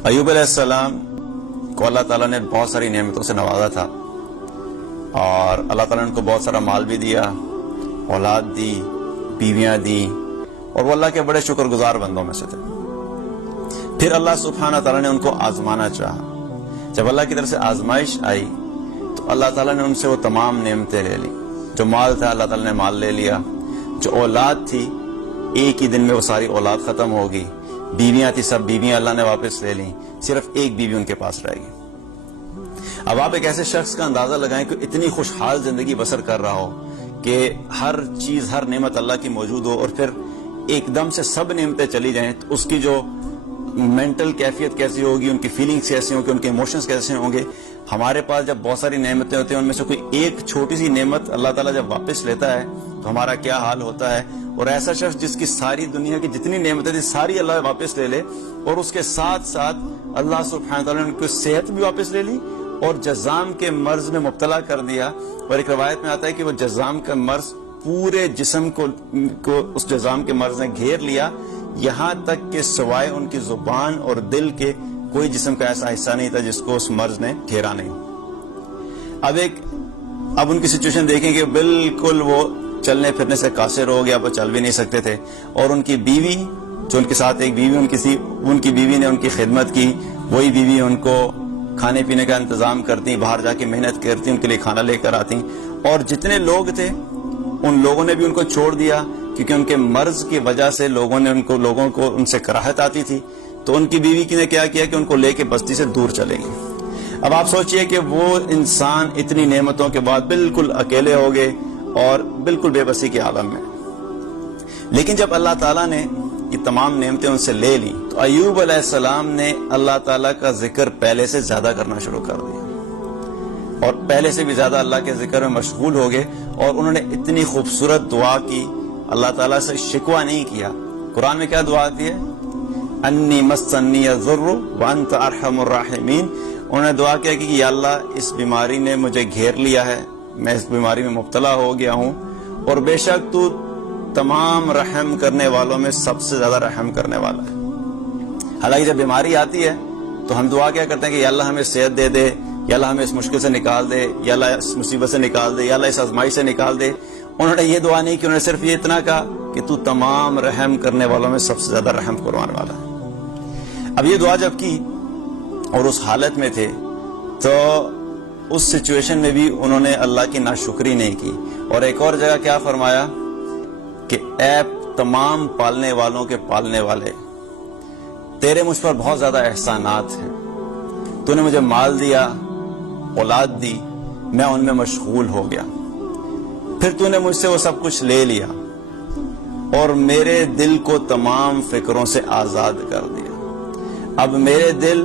अय्यूब अलैहिस्सलाम को अल्लाह ताला ने बहुत सारी नेमतों से नवाजा था और अल्लाह ताला ने उनको बहुत सारा माल भी दिया, औलाद दी, बीवियां दी, और वो अल्लाह के बड़े शुक्रगुजार बंदों में से थे। फिर अल्लाह सुब्हानहू ताला ने उनको आजमाना चाहा। जब अल्लाह की तरफ से आजमाइश आई तो अल्लाह ताला ने उनसे वो तमाम नेमतें ले ली। जो माल था अल्लाह ताला ने माल ले लिया, जो औलाद थी एक ही दिन में वो सारी औलाद खत्म होगी, बीवियां थी सब बीवियां अल्लाह ने वापस ले ली, सिर्फ एक बीवी उनके पास रहेगी। अब आप एक ऐसे शख्स का अंदाजा लगाएं कि इतनी खुशहाल जिंदगी बसर कर रहा हो कि हर चीज हर नेमत अल्लाह की मौजूद हो और फिर एकदम से सब नेमतें चली जाएं, तो उसकी जो मेंटल कैफियत कैसी होगी, उनकी फीलिंग्स कैसी होंगी, उनके इमोशंस कैसे होंगे। हमारे पास जब बहुत सारी नेमतें होती हैं, उनमें से कोई एक छोटी सी नेमत अल्लाह ताला जब वापस लेता है तो हमारा क्या हाल होता है। और ऐसा शख्स जिसकी सारी दुनिया की जितनी नेमतें थी सारी अल्लाह वापस ले ले, और उसके साथ साथ अल्लाह सुब्हानहू तआला ने उनको सेहत भी वापस ले ली और जज़ाम के मर्ज में मुब्तला कर दिया। और एक रवायत में आता है कि वो जज़ाम का मर्ज पूरे जिस्म को उस जज़ाम के मर्ज ने घेर लिया, यहाँ तक कि सिवाय उनकी जुबान और दिल के कोई जिस्म का ऐसा हिस्सा नहीं था जिसको उस मर्ज ने घेरा नहीं। अब उनकी सिचुएशन देखें कि बिल्कुल वो चलने फिरने से कासिर हो गया, वो चल भी नहीं सकते थे। और उनकी बीवी, जो उनके साथ एक बीवी उनकी थी, उनकी बीवी ने उनकी खिदमत की, वही बीवी उनको खाने पीने का इंतजाम करती, बाहर जाके मेहनत करती, उनके लिए खाना लेकर आती। और जितने लोग थे उन लोगों ने भी उनको छोड़ दिया, क्योंकि उनके मर्ज की वजह से लोगों को उनसे कराहत आती थी। तो उनकी बीवी ने क्या किया कि उनको लेके बस्ती से दूर चले गए। अब आप सोचिए कि वो इंसान इतनी नेमतों के बाद बिल्कुल अकेले हो गए और बिल्कुल बेबसी के आलम में। लेकिन जब अल्लाह ताला ने ये तमाम नेमतें उनसे ले ली तो अय्यूब अलैहिस्सलाम ने अल्लाह ताला का जिक्र पहले से ज्यादा करना शुरू कर दिया और पहले से भी ज्यादा अल्लाह के जिक्र में मशगूल हो गए। और उन्होंने इतनी खूबसूरत दुआ की, अल्लाह ताला से शिकवा नहीं किया। कुरान में क्या दुआ आती है? अन्नी मस्सन्नी यज़ुर्रु व अंत अरहमुर राहिमीन। उन्होंने दुआ किया कि या अल्लाह इस बीमारी ने मुझे घेर लिया है, मैं इस बीमारी में मुब्तला हो गया हूँ, और बेशक तू तमाम रहम करने वालों में सबसे ज्यादा रहम करने वाला है। हालांकि जब बीमारी आती है तो हम दुआ क्या करते हैं कि या अल्लाह हमें सेहत दे दे, या अल्लाह हमें इस मुश्किल से निकाल दे, या अल्लाह इस मुसीबत से निकाल दे, या अल्लाह इस आजमाइश से निकाल दे। उन्होंने ये दुआ नहीं की, उन्होंने सिर्फ ये इतना कहा कि तू तमाम रहम करने वालों में सबसे ज्यादा रहम करवाने वाला है। अब ये दुआ जब की और उस हालत में थे तो उस सिचुएशन में भी उन्होंने अल्लाह की नाशुक्री नहीं की। और एक और जगह क्या फरमाया कि ऐ तमाम पालने वालों के पालने वाले, तेरे मुझ पर बहुत ज्यादा एहसानात हैं। तूने मुझे माल दिया, औलाद दी, मैं उनमें मशगूल हो गया, फिर तूने मुझसे वो सब कुछ ले लिया और मेरे दिल को तमाम फिक्रों से आजाद कर दिया। अब मेरे दिल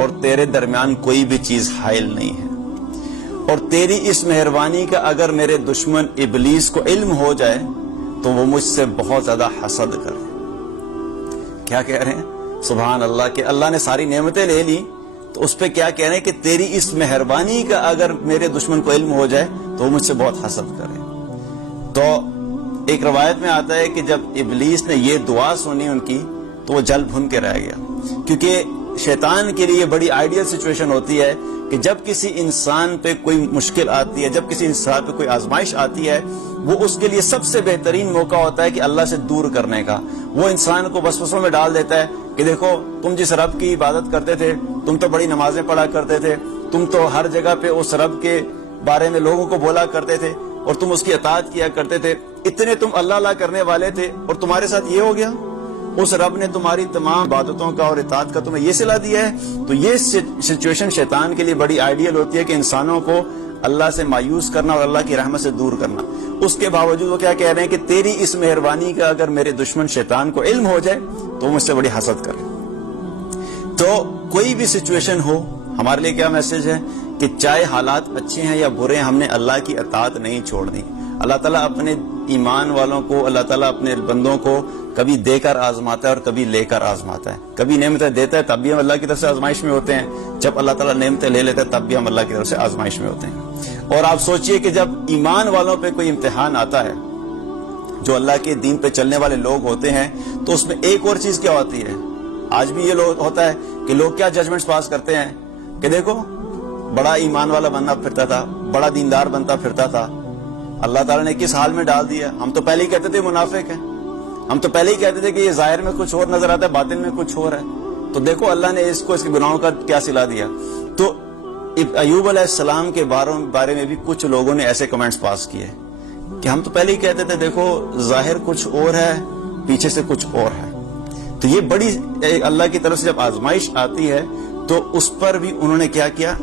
और तेरे दरमियान कोई भी चीज हाइल नहीं है। और तेरी इस मेहरबानी का अगर मेरे दुश्मन इबलीस को इल्म हो जाए तो वो मुझसे बहुत ज्यादा हसद करे। क्या कह रहे हैं? सुभान अल्लाह के अल्लाह ने सारी नेमतें ले ली तो उस पे क्या कह रहे हैं कि तेरी इस मेहरबानी का अगर मेरे दुश्मन को इल्म हो जाए तो वो मुझसे बहुत हसद करे। तो एक रवायत में आता है कि जब इबलीस ने ये दुआ सुनी उनकी तो वो जल भुन के रह गया, क्योंकि शैतान के लिए बड़ी आइडियल सिचुएशन होती है कि जब किसी इंसान पे कोई मुश्किल आती है, जब किसी इंसान पे कोई आजमाइश आती है, वो उसके लिए सबसे बेहतरीन मौका होता है कि अल्लाह से दूर करने का। वो इंसान को वसवसों में डाल देता है कि देखो तुम जिस रब की इबादत करते थे, तुम तो बड़ी नमाजें पढ़ा करते थे, तुम तो हर जगह पे उस रब के बारे में लोगों को बोला करते थे और तुम उसकी अताअत किया करते थे, इतने तुम अल्लाह अल्लाह करने वाले थे, और तुम्हारे साथ ये हो गया। उस रब ने तुम्हारी तमाम इबादतों का और इताअत का तुम्हें ये सिला दिया है। तो ये सिचुएशन शैतान के लिए बड़ी आइडियल होती है कि इंसानों को अल्लाह से मायूस करना और अल्लाह की रहमत से दूर करना। उसके बावजूद वो क्या कह रहे हैं कि तेरी इस मेहरबानी का अगर मेरे दुश्मन शैतान को इल्म हो जाए तो मुझसे बड़ी हसद करे। तो कोई भी सिचुएशन हो, हमारे लिए क्या मैसेज है कि चाहे हालात अच्छे हैं या बुरे हैं, हमने अल्लाह की अताअत नहीं छोड़नी। अल्लाह ताला अपने ईमान वालों को, अल्लाह ताला अपने बंदों को कभी देकर आजमाता है और कभी लेकर आजमाता है। कभी नेमतें देता है तब भी हम अल्लाह की तरफ से आजमाइश में होते हैं, जब अल्लाह ताला नेमतें ले लेता है तब भी हम अल्लाह की तरफ से आजमाइश में होते हैं। और आप सोचिए कि जब ईमान वालों पे कोई इम्तिहान आता है, जो अल्लाह के दीन पे चलने वाले लोग होते हैं, तो उसमें एक और चीज क्या होती है آج بھی یہ ہوتا ہے کہ لوگ کیا ججمنٹس پاس کرتے ہیں کہ دیکھو بڑا ایمان والا بننا پھرتا تھا, بڑا دیندار بنتا پھرتا تھا, اللہ تعالیٰ نے کس حال میں ڈال دیا. ہم تو پہلے ہی کہتے تھے منافق ہیں, ہم تو پہلے ہی کہتے تھے کہ یہ ظاہر میں کچھ اور نظر آتا ہے, باطن میں کچھ اور ہے. تو دیکھو اللہ نے اس کو اس کے گناہوں کا کیا صلہ دیا. تو ایوب علیہ السلام کے بارے میں بھی کچھ لوگوں نے ایسے کمنٹس پاس کیے کہ ہم تو پہلے ہی کہتے تھے دیکھو ظاہر کچھ اور ہے, پیچھے سے کچھ اور ہے. تو یہ بڑی اللہ کی طرف سے جب آزمائش آتی ہے تو اس پر بھی انہوں نے کیا کیا,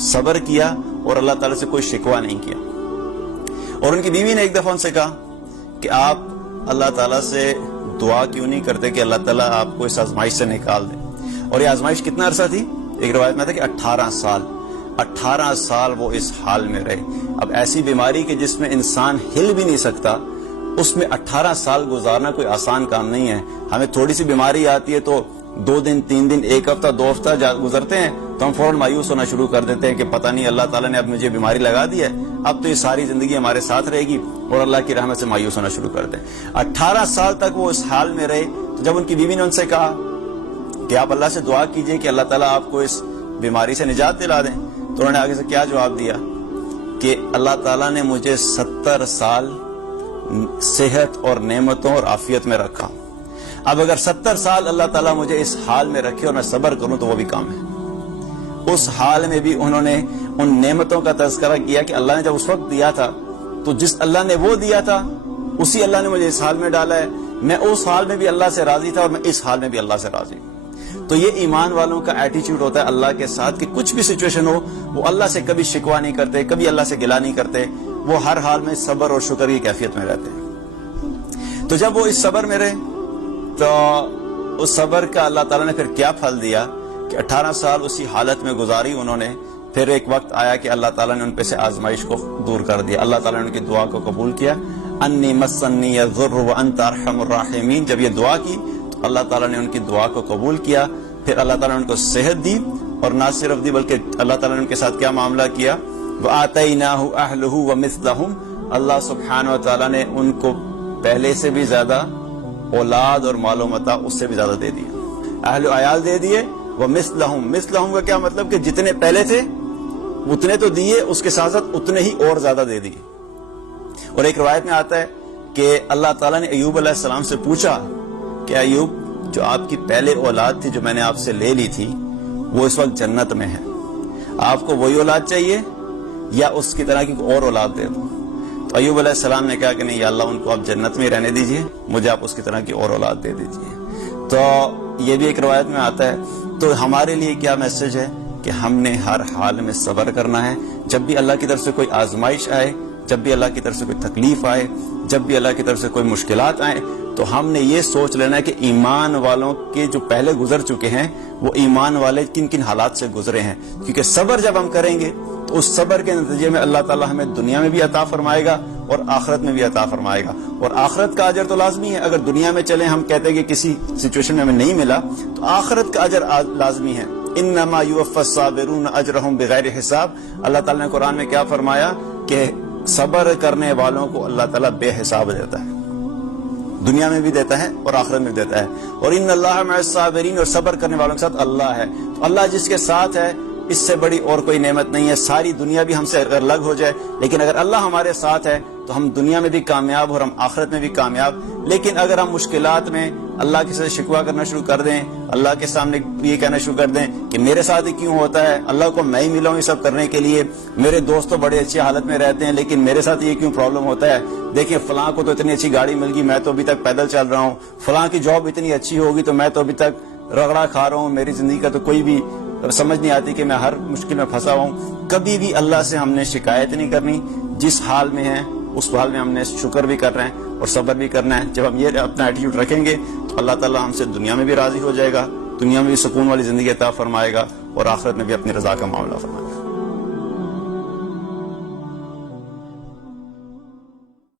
صبر کیا اور اللہ تعالیٰ سے کوئی شکوہ نہیں کیا. اور ان کی بیوی نے ایک دفعہ ان سے کہا کہ آپ اللہ تعالیٰ سے دعا کیوں نہیں کرتے کہ اللہ تعالیٰ آپ کو اس آزمائش سے نکال دے. اور یہ آزمائش کتنا عرصہ تھی؟ ایک روایت میں تھا کہ 18 سال وہ اس حال میں رہے. اب ایسی بیماری کہ جس میں انسان ہل بھی نہیں سکتا, اس میں 18 سال گزارنا کوئی آسان کام نہیں ہے. ہمیں تھوڑی سی بیماری آتی ہے تو 2 دن 3 دن 1 ہفتہ 2 ہفتہ گزرتے ہیں تو ہم فوراً مایوس ہونا شروع کر دیتے ہیں کہ پتہ نہیں اللہ تعالیٰ نے اب مجھے بیماری لگا دی ہے, اب تو یہ ساری زندگی ہمارے ساتھ رہے گی, اور اللہ کی رحمت سے مایوس ہونا شروع کر دیں. 18 سال تک وہ اس حال میں رہے. تو جب ان کی بیوی نے ان سے کہا کہ آپ اللہ سے دعا کیجئے کہ اللہ تعالیٰ آپ کو اس بیماری سے نجات دلا دیں, تو انہوں نے آگے سے کیا جواب دیا کہ اللہ تعالیٰ نے مجھے 70 سال صحت اور نعمتوں اور عافیت میں رکھا. اب اگر 70 سال اللہ تعالیٰ مجھے اس حال میں رکھے اور میں صبر کروں تو وہ بھی کام ہے. اس حال میں بھی انہوں نے ان نعمتوں کا تذکرہ کیا کہ اللہ نے جب اس وقت دیا تھا تو جس اللہ نے وہ دیا تھا اسی اللہ نے مجھے اس حال میں ڈالا ہے. میں اس حال میں بھی اللہ سے راضی تھا اور میں اس حال میں بھی اللہ سے راضی ہوں. تو یہ ایمان والوں کا ایٹیچیوڈ ہوتا ہے اللہ کے ساتھ کہ کچھ بھی سچویشن ہو وہ اللہ سے کبھی شکوہ نہیں کرتے, کبھی اللہ سے گلہ نہیں کرتے, وہ ہر حال میں صبر اور شکر کی کیفیت میں رہتے ہیں. تو جب وہ اس صبر میں رہے تو اس صبر کا اللہ تعالیٰ نے پھر کیا پھل دیا کہ 18 سال اسی حالت میں گزاری انہوں نے. پھر ایک وقت آیا کہ اللہ تعالیٰ نے ان پہ سے آزمائش کو دور کر دیا. اللہ تعالیٰ نے ان کی دعا کو قبول کیا. انی مسنی الضر وانت ارحم الراحمین, جب یہ دعا کی تو اللہ تعالیٰ نے ان کی دعا کو قبول کیا. پھر اللہ تعالیٰ نے ان کو صحت دی, اور نہ صرف دی بلکہ اللہ تعالیٰ نے ان کے ساتھ کیا معاملہ کیا, وآتیناہ اہلہ ومثلہم, اللہ سبحانہ و تعالیٰ نے ان کو پہلے سے بھی زیادہ اولاد اور مال و متاع اس سے بھی زیادہ دے دیا. اہل و عیال دے دیے. ومثلہم, مثلہم کا کیا مطلب کہ جتنے پہلے تھے اتنے تو دیے, اس کے ساتھ ساتھ اتنے ہی اور زیادہ دے دیے. اور ایک روایت میں آتا ہے کہ اللہ تعالیٰ نے ایوب علیہ السلام سے پوچھا کہ ایوب, جو آپ کی پہلے اولاد تھی جو میں نے آپ سے لے لی تھی وہ اس وقت جنت میں ہے, آپ کو وہی اولاد چاہیے یا اس کی طرح کی اور اولاد دے دوں؟ تو ایوب علیہ السلام نے کہا کہ نہیں یا اللہ, ان کو آپ جنت میں رہنے دیجئے, مجھے آپ اس کی طرح کی اور اولاد دے دیجئے. تو یہ بھی ایک روایت میں آتا ہے. تو ہمارے لیے کیا میسج ہے کہ ہم نے ہر حال میں صبر کرنا ہے. جب بھی اللہ کی طرف سے کوئی آزمائش آئے, جب بھی اللہ کی طرف سے کوئی تکلیف آئے, جب بھی اللہ کی طرف سے کوئی مشکلات آئیں, تو ہم نے یہ سوچ لینا ہے کہ ایمان والوں کے جو پہلے گزر چکے ہیں وہ ایمان والے کن کن حالات سے گزرے ہیں. کیونکہ صبر جب ہم کریں گے تو اس صبر کے نتیجے میں اللہ تعالیٰ ہمیں دنیا میں بھی عطا فرمائے گا اور آخرت میں بھی عطا فرمائے گا. اور آخرت کا اجر تو لازمی ہے. اگر دنیا میں چلیں ہم کہتے ہیں کہ کسی سچویشن میں ہمیں نہیں ملا, تو آخرت کا اجر لازمی ہے. انما یوفی الصابرون اجرہم بغیر حساب. اللہ تعالیٰ نے قرآن میں کیا فرمایا کہ صبر کرنے والوں کو اللہ تعالیٰ بے حساب دیتا ہے, دنیا میں بھی دیتا ہے اور آخرت میں بھی دیتا ہے. اور ان اللہ مع الصابرین, اور صبر کرنے والوں کے ساتھ اللہ ہے. تو اللہ جس کے ساتھ ہے اس سے بڑی اور کوئی نعمت نہیں ہے. ساری دنیا بھی ہم سے اگر الگ ہو جائے, لیکن اگر اللہ ہمارے ساتھ ہے تو ہم دنیا میں بھی کامیاب اور ہم آخرت میں بھی کامیاب. لیکن اگر ہم مشکلات میں اللہ کے ساتھ شکوہ کرنا شروع کر دیں, اللہ کے سامنے یہ کہنا شروع کر دیں کہ میرے ساتھ ہی کیوں ہوتا ہے, اللہ کو میں ہی ملا ہوں یہ سب کرنے کے لیے, میرے دوست تو بڑے اچھی حالت میں رہتے ہیں لیکن میرے ساتھ یہ کیوں پرابلم ہوتا ہے, دیکھیں فلاں کو تو اتنی اچھی گاڑی مل گئی, میں تو ابھی تک پیدل چل رہا ہوں, فلاں کی جاب اتنی اچھی ہوگی تو میں تو ابھی تک رگڑا کھا رہا ہوں, میری زندگی کا تو کوئی بھی سمجھ نہیں آتی کہ میں ہر مشکل میں پھنسا ہوں. کبھی بھی اللہ سے ہم نے شکایت نہیں کرنی. جس حال میں ہیں اس حال میں ہم نے شکر بھی کر رہے ہیں اور صبر بھی کرنا ہے. جب ہم یہ اپنا ایٹیٹیوڈ رکھیں گے تو اللہ تعالیٰ ہم سے دنیا میں بھی راضی ہو جائے گا, دنیا میں بھی سکون والی زندگی عطا فرمائے گا, اور آخرت میں بھی اپنی رضا کا معاملہ فرمائے گا.